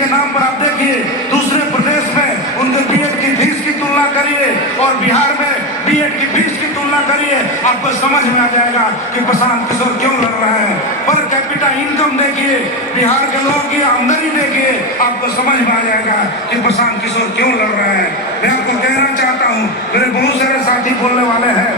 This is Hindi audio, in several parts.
के नाम पर आप देखिए दूसरे प्रदेश में उनके बीएड की फीस की तुलना करिए और बिहार में बीएड की फीस की तुलना करिए, आपको समझ में आ जाएगा कि प्रशांत किशोर क्यों लड़ रहे हैं। पर कैपिटा इनकम देखिए, बिहार के लोगों की आमदनी देखिए, आपको समझ में आ जाएगा कि प्रशांत किशोर क्यों लड़ रहे हैं। मैं आपको कहना चाहता हूँ, मेरे बहुत सारे साथी बोलने वाले हैं,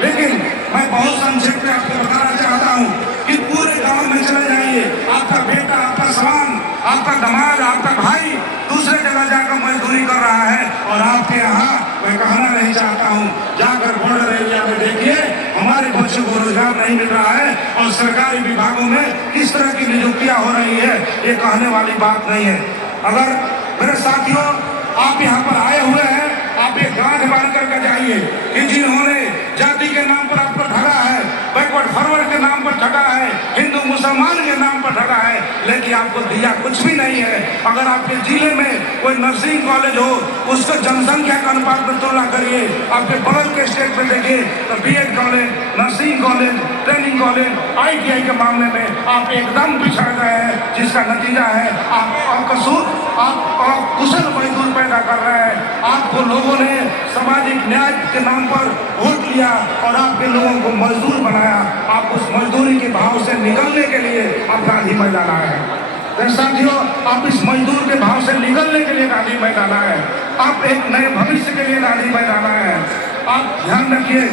लेकिन मैं बहुत संक्षेप में आपको बताना चाहता हूँ कि पूरे गांव में चले जाइए, आपका बेटा, आपका सवान, आपका दामाद, आपका भाई दूसरे जगह जाकर मजदूरी कर रहा है और आपके यहाँ मैं कहना नहीं चाहता हूँ, जाकर बॉर्डर एरिया में देखिए हमारे बच्चों को रोजगार नहीं मिल रहा है और सरकारी विभागों में किस तरह की नियुक्तियां हो रही है, ये कहने वाली बात नहीं है। अगर मेरे साथियों आप यहाँ पर आए हुए हैं, आप एक गांठ बांध करके जाइए कि जिन्होंने जाति के नाम पर आपको ठगा है, बैकवर्ड फॉरवर्ड के नाम पर ठगा है, हिंदू मुसलमान के नाम पर ठगा है, लेकिन आपको दिया कुछ भी नहीं है। अगर आपके जिले में कोई नर्सिंग कॉलेज हो, उसको जनसंख्या के अनुपात में तुलना करिए, आपके बगल के स्टेट में देखिए तो BEd college, nursing college, training college, ITI के मामले में आप एकदम पिछड़ गए हैं, जिसका नतीजा है आप कुशल मजदूर पैदा कर रहे हैं। आपको लोगों ने सामाजिक न्याय के नाम पर वोट लिया और आपके लोगों को मजदूर बनाया। आप उस मजदूरी के भाव से निकलने के लिए आप गांधी मैदान आए हैं। साथियों, आप इस मजदूर के भाव से निकलने के लिए गांधी मैदान आए हैं, आप एक नए भविष्य के लिए गांधी मैदान आए हैं। आप ध्यान रखिए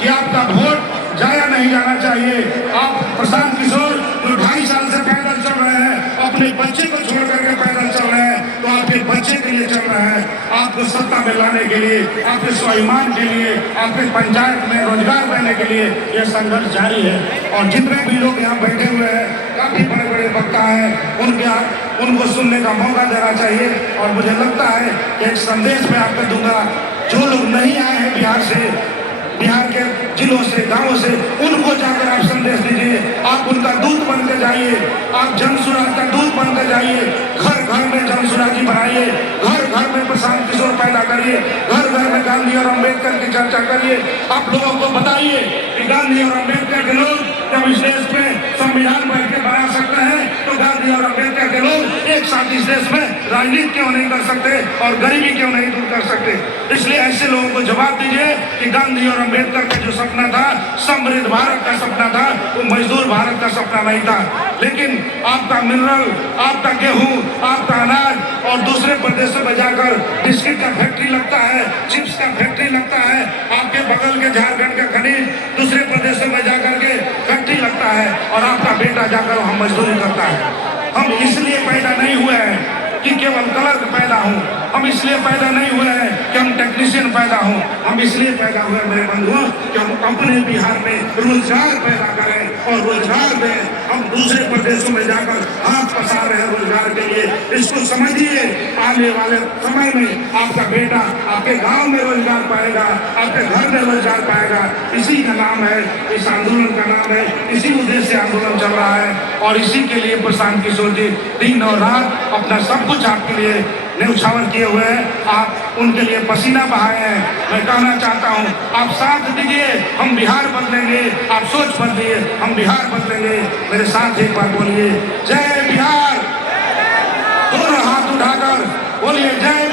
कि आपका वोट जाया नहीं जाना चाहिए। आप प्रशांत किशोर जो 2.5 साल से पैदल चल रहे हैं, अपने बच्चे को छोड़ करके पैदल चल रहे हैं, तो आपके बच्चे के लिए चल रहे हैं, आपको सत्ता में लाने के लिए, आपके स्वाभिमान के लिए, आपके पंचायत में रोजगार देने के लिए यह संघर्ष जारी है। और जितने भी लोग यहाँ बैठे हुए हैं, काफी बड़े बड़े वक्ता हैं, उनको सुनने का मौका देना चाहिए। और मुझे लगता है कि एक संदेश मैं आपको दूंगा, जो लोग नहीं आए हैं बिहार से, बिहार के जिलों से, गांवों से, उनको जाकर आप संदेश दीजिए। आप उनका दूत बनकर जाइए, आप जनसुराज का दूत बनकर जाइए, घर घर में जनसुराजी बनाइए, घर घर में प्रशांत किशोर पैदा करिए, घर घर में गांधी और अम्बेडकर की चर्चा करिए। आप लोगों को बताइए कि गांधी और अम्बेडकर के लोग जब इस देश में संविधान बैठ के बना सकते हैं, तो गांधी और अम्बेडकर के लोग एक साथ इस देश में राजनीति क्यों नहीं कर सकते और गरीबी क्यों नहीं दूर कर सकते। इसलिए ऐसे लोगों को जवाब दीजिए कि गांधी और अम्बेडकर का जो सपना था, समृद्ध भारत का सपना था, वो मजदूर भारत का सपना नहीं था। लेकिन आपका मिनरल, आपका गेहूं, आपका अनाज और दूसरे प्रदेशों में जाकर बिस्किट का फैक्ट्री लगता है, चिप्स का फैक्ट्री लगता है, आपके बगल के झारखंड का खनिज दूसरे प्रदेशों में जाकर के फैक्ट्री लगता है और आपका बेटा जाकर वहां मजदूरी करता है। हम इसलिए पैदा नहीं हुए हैं कि केवल क्लर्क पैदा हो, हम इसलिए पैदा नहीं हुए हैं कि हम टेक्नीशियन पैदा हो, हम इसलिए पैदा हुए मेरे बंधुओं कि हम अपने बिहार में रोजगार पैदा करें और रोजगार दें। हम दूसरे प्रदेशों में जाकर हाथ पसार रहे हैं रोजगार के लिए। इसको समझिए, आने वाले समय में आपका बेटा आपके गांव में रोजगार पाएगा, आपके घर में रोजगार पाएगा। इसी का नाम है, इस आंदोलन का नाम है, इसी उद्देश्य से आंदोलन चल रहा है और इसी के लिए प्रशांत किशोर जी दिन और रात अपना सब कुछ आपके लिए न्यौछावर किए हुए हैं। आप उनके लिए पसीना बहाए हैं। मैं कहना चाहता हूं, आप साथ दीजिए, हम बिहार बदलेंगे। आप सोच बदलिए, हम बिहार बदलेंगे। मेरे साथ एक बार बोलिए, जय बिहार। दोनों हाथ उठाकर बोलिए, जय